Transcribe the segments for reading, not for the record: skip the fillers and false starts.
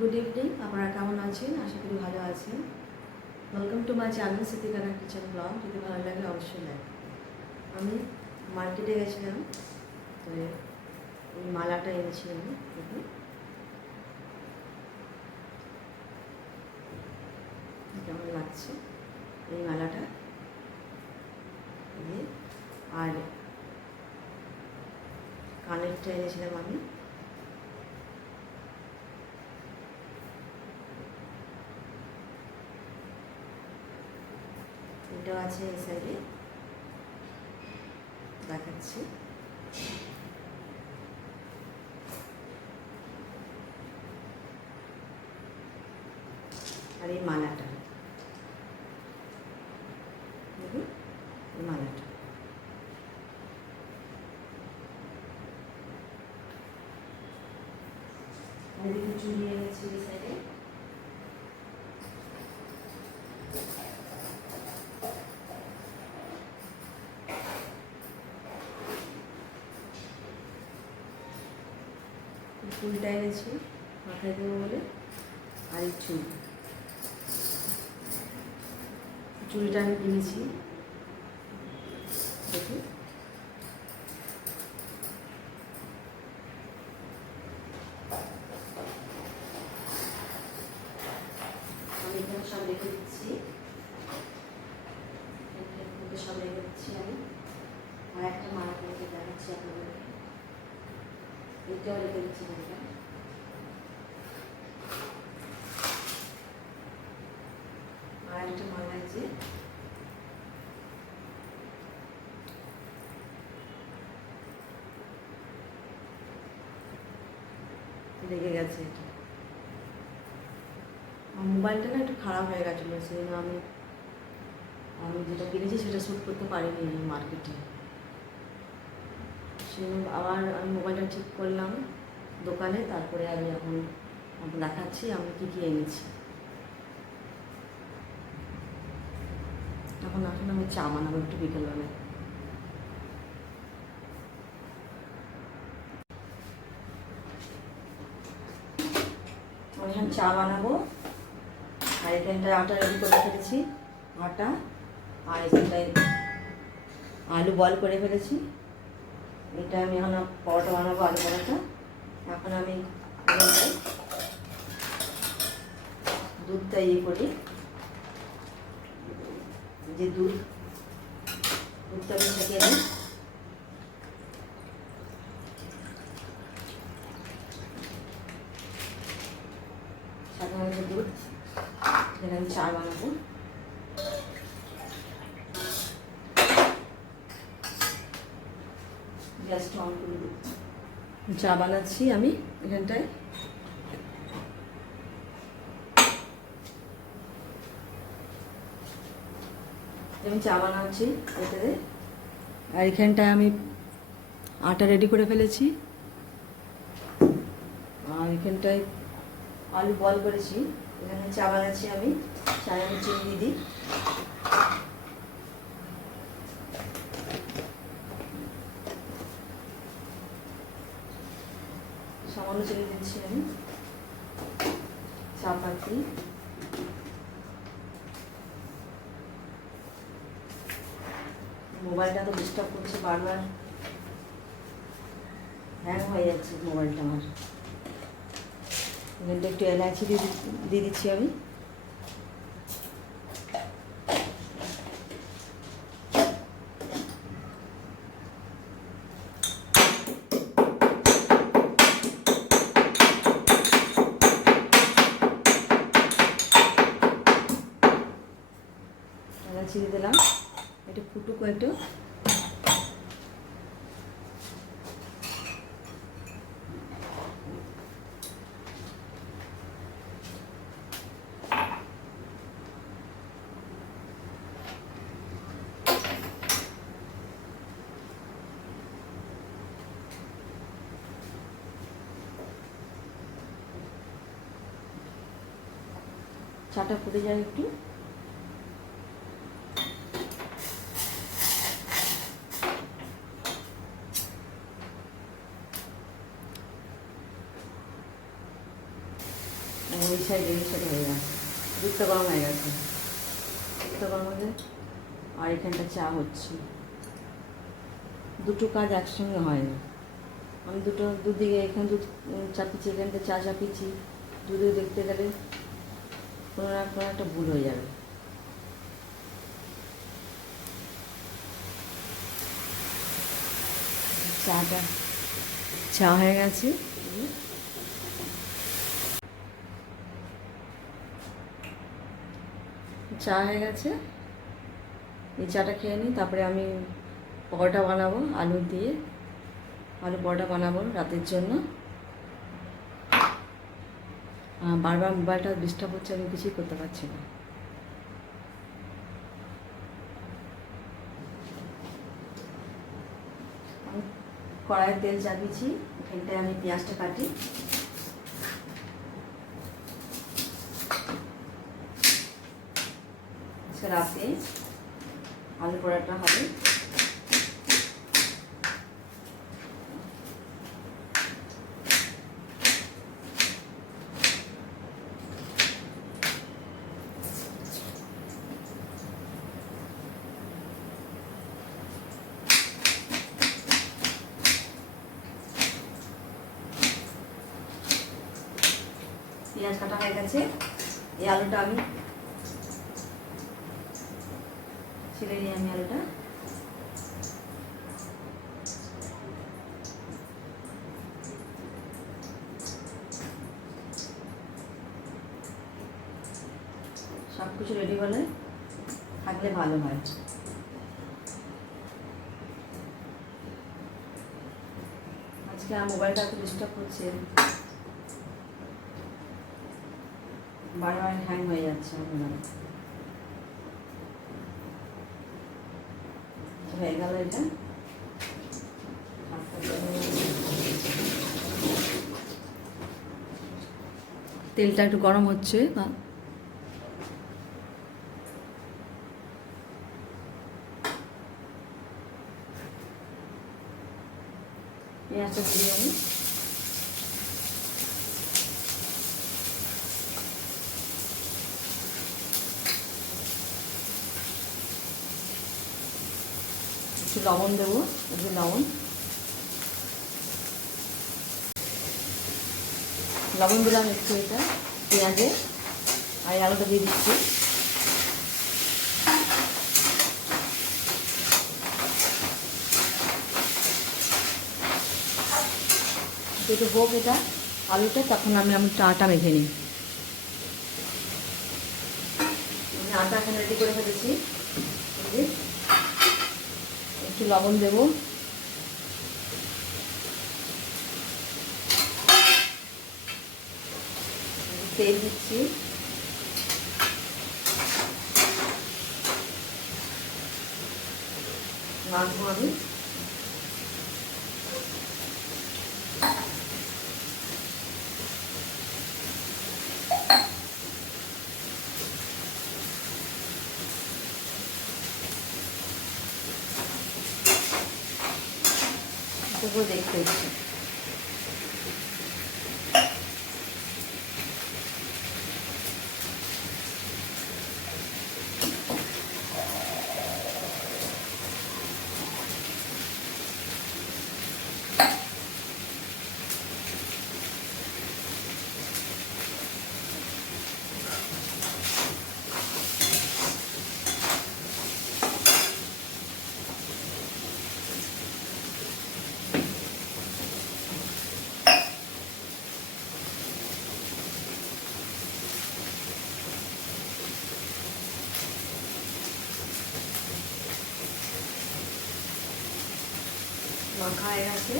Good evening, আপনারা কেমন আছেন? আশা করি ভালো আছেন। Welcome to my channel Siddiqana kitchen blog. যদি ভালো লাগে অবশ্যই লাইক। আমি মার্কেটে গেছিলাম, তো এই মালাটা এনেছিলাম। দেখুন কেমন লাগছে এই মালাটা। আর কানেরটা এনেছিলাম আমি। এটাও আছে এই সাইডে, দেখাচ্ছি। আর এই মালাটা দেখুন, এই মালাটা এদিকে চুড়ি এনেছি এই সাইডে। ফুলটা এনেছি মাথায় দেবো বলে। আর এই চুড়িটা আমি কিনেছি, দেখুন। আমি এখানে সব রেখে দিচ্ছি, সব রেখে দিচ্ছি আমি। আর একটা মালা রেখে দেখাচ্ছি আপনাদেরকে, এটাও রেখে দিচ্ছি মালাটা। আর একটা মালা আছে, লেগে গেছে। এটা মোবাইলটা না একটু খারাপ হয়ে গেছিলো, সেই জন্য আমি যেটা কিনেছি সেটা শ্যুট করতে পারিনি মার্কেটে। সেই জন্য আবার আমি মোবাইলটা ঠিক করলাম দোকানে, তারপরে আমি এখন দেখাচ্ছি আমি কী কী এনেছি। এখন আমি চা বানাবো একটু বিকেলবেলায়। আমি এখন চা বানাবো। আর এখানটায় আটা রেডি করে ফেলেছি, আটা। আর এখানটায় আলু বয়েল করে ফেলেছি। এটা আমি এখন পরোটা বানাবো, আলু পরোটা। এখন আমি দুধটা করি, যে দুধটা আমি ছেঁকে নিই। সাধারণত দুধ, যেটা আমি চা বানাবো। গ্যাসটা অন করে দিই। চা বানাচ্ছি আমি এখানটায়। আমি চা বানাচ্ছি এটাতে। আর এখানটায় আমি আটা রেডি করে ফেলেছি। আর এখানটায় আলু বয়েল করেছি। এখানে চা বানাচ্ছি আমি। চায়ে আমি চিনি দিই। সামান্য চিনি দিচ্ছি আমি। চা পাতি, মোবাইলটা তো ডিস্টার্ব করছে বারবার, হ্যাং হয়ে যাচ্ছে মোবাইলটা আমার। এখানটা একটু এলাচি দিয়ে দিচ্ছি আমি। এলাচি দিয়ে দিলাম, একটু ফুটুক একটু। চাটা ফুটে যায় একটু। ওই সাইডে হয়ে গেছে, দুধটা গরম হয়ে গেছে, দুধটা গরম হয়ে আর এখানটা চা হচ্ছে। দুটো কাজ একসঙ্গে হয় না। আমি দুদিকে এখানে দুধ চাপিয়েছি, এখানটা চা চাপিয়েছি, দুধে দেখতে গেলে কোনো না কোনো একটা ভুল হয়ে যাবে। চা হয়ে গেছে। চা হয়ে গেছে, এই চাটা খেয়ে নিই, তারপরে আমি পরোটা বানাবো আলু দিয়ে, আলু পরোটা বানাবো রাতের জন্য। বারবার মোবাইলটা ডিস্টার্ব হচ্ছে, আমি কিছুই করতে পারছি না। আমি কড়াইয়ের তেল চাপিয়েছি, এখানটায় আমি পেঁয়াজটা কাটি। রাতে আলু পরোটা হবে। পেঁয়াজ কাটা হয়ে গেছে, এই আলুটা আমি ছেড়ে নিই। আমি আলুটা সব কিছু রেডি হলে থাকলে ভালো হয়। আজকে আমার মোবাইলটা একটু ডিস্টার্ব করছে, বারবার হ্যাং হয়ে যাচ্ছে। হয়ে গেল এটা। তেলটা একটু গরম হচ্ছে, পেঁয়াজটা দিয়ে আমি একটু লবণ দেবো, একটু লবণ দিলাম একটু, এটা পেঁয়াজে আর আলুটা দিয়ে দিচ্ছি। একটু হোক এটা আলুটা, তখন আমি আটা মেখে নিই। আমি আটা এখানে রেডি করে ফেলেছি। একটু লবণ দেবো, তেল দিচ্ছি, মাখবো আমি। তবুও দেখতে হচ্ছে। মাখা হয়ে গেছে,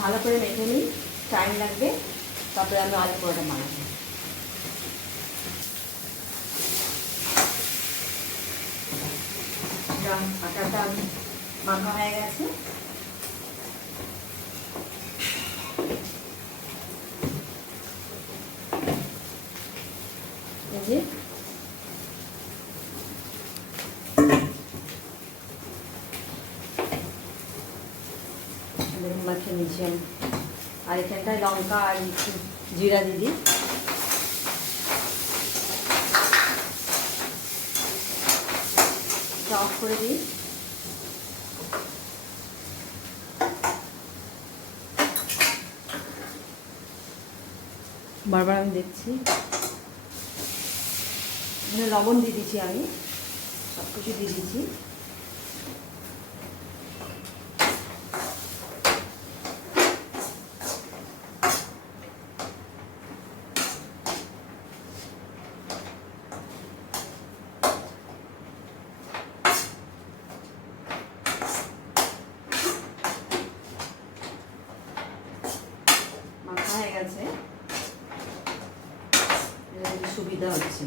ভালো করে মেখে নিই, টাইম লাগবে, তারপরে আমি আলু পরোটা বানাবো। আটাটা আমি মাখা হয়ে গেছে, এই যে মাখিয়ে নিয়েছি আমি। আর এখানটায় লঙ্কা আর একটু জিরা দিয়ে দিই। অফ করে দিই। বারবার আমি দেখছি, মানে লবণ দিয়ে দিচ্ছি, আমি সব কিছু দিয়ে দিচ্ছি। মাখা হয়ে গেছে, সুবিধা হচ্ছে।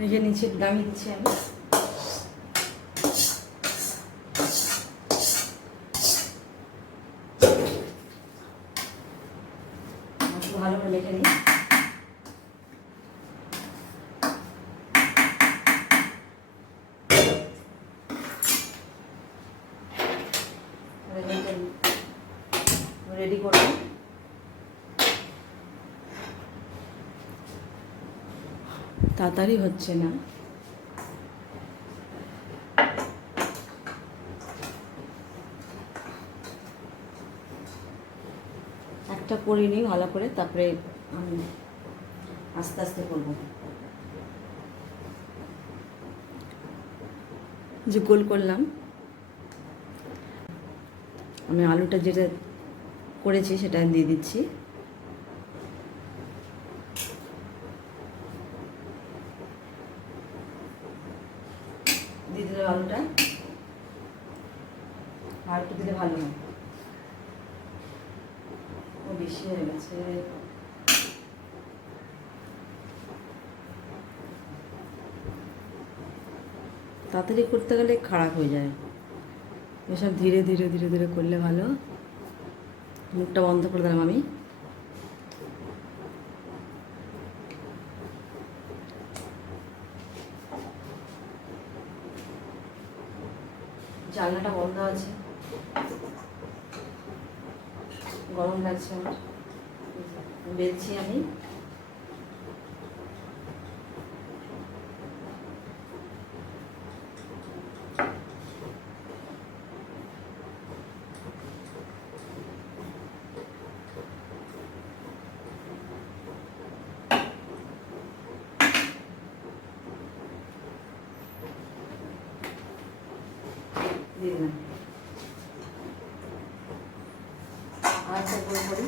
নিজে নিচে নামিয়ে দিচ্ছি আমি। ভালো করে মেখে নিই। রেডি করবো। তাড়াতাড়ি হচ্ছে না। একটা করে নিই ভালো করে, তারপরে আমি আস্তে আস্তে করবো। যে গোল করলাম, আমি আলুটা যেটা করেছি সেটা দিয়ে দিচ্ছি। দিয়ে দিলে আলুটা আর একটু দিলে ভালো হয়। ও বেশি হয়ে গেছে। তাড়াতাড়ি করতে গেলে খারাপ হয়ে যায়, এসব ধীরে ধীরে ধীরে ধীরে করলে ভালো। মুখটা বন্ধ করে দিলাম আমি। জানলাটা বন্ধ আছে, গরম লাগছে আমার। বেলছি আমি। দিয়ে দিলাম। আর একটা গোল করি।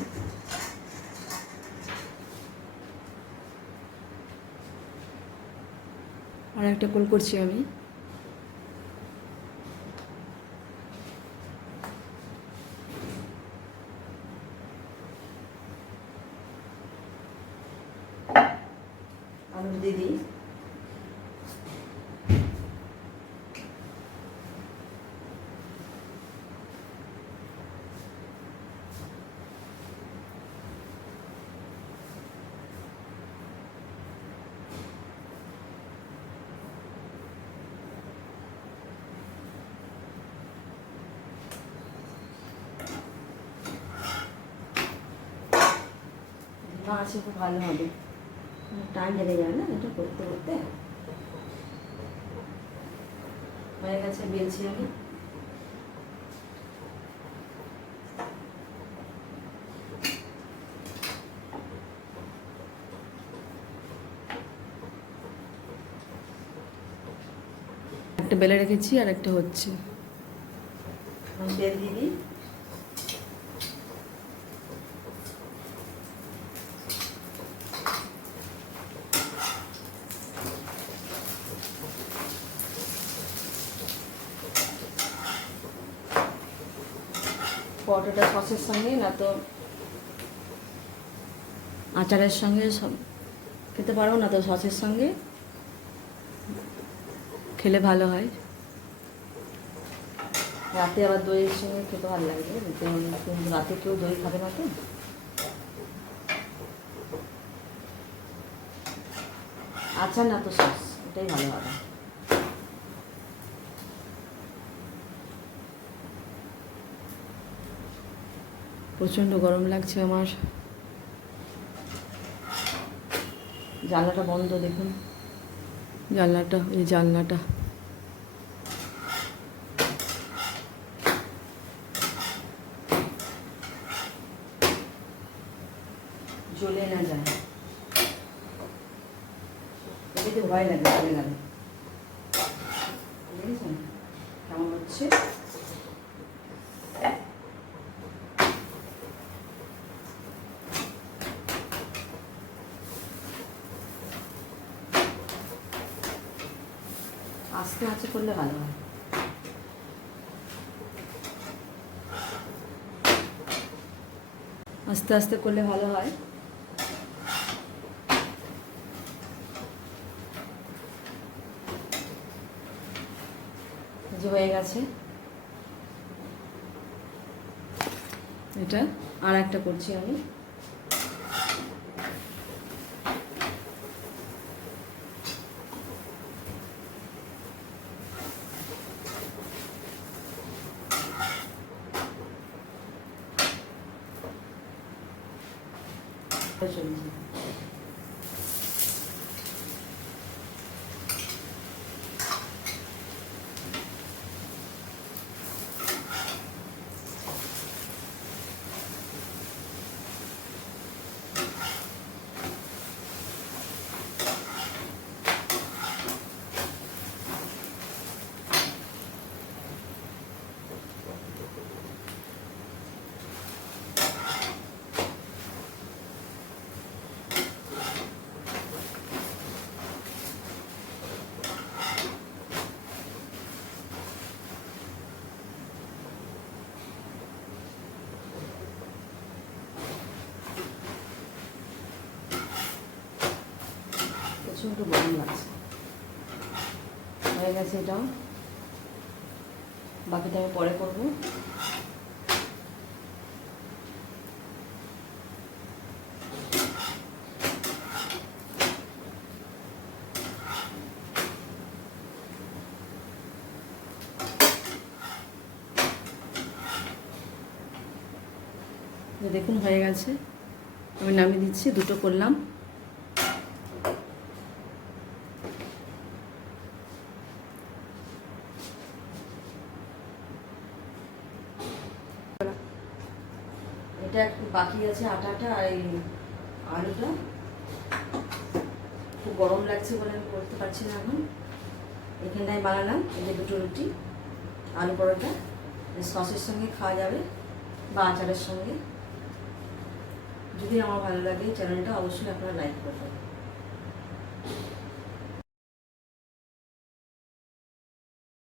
আর একটা গোল করছি আমি। আলু দিয়ে দিই। না আছে খুব ভালো হবে, টাইম লেগে যায় না এটা করতে করতে। হয়ে গেছে, বেলছি আমি। একটা বেলে রেখেছি আর একটা হচ্ছে। তেল দিয়ে দিই। পটেটো সসের সঙ্গে, না তো আচারের সঙ্গে সব খেতে পারো, না তো সসের সঙ্গে খেলে ভালো হয়। রাতে আবার দইয়ের সঙ্গে খেতে ভালো লাগে, কিন্তু রাতে কেউ দই খাবে না তো। আচার না তো সস, এটাই ভালো হবে। প্রচণ্ড গরম লাগছে আমার। জানলাটা বন্ধ, দেখুন জানলাটা, এই জানলাটা। জ্বলে না যায়, এটাতে ভয় লাগে চলে গেল। বুঝেছেন কেমন হচ্ছে? আস্তে আস্তে করলে ভালো হয়। আস্তে আস্তে করলে ভালো হয়। যে হয়ে গেছে, এটা আর একটা করছি আমি। চলছে প্রচণ্ড গরম লাগছে। হয়ে গেছে এটাও, বাকিটা আমি পরে করবো। দেখুন হয়ে গেছে, আমি নামিয়ে দিচ্ছি। দুটো করলাম। এটা একটু বাকি আছে, আটাটা আর এই আলুটা। খুব গরম লাগছে বলে আমি করতে পারছি না এখন। এখানটায় বানালাম এই যে দুটো রুটি, আলু পরোটা। সসের সঙ্গে খাওয়া যাবে বা আচারের সঙ্গে। যদি আমার ভালো লাগে চ্যানেলটা অবশ্যই আপনারা লাইক করবেন।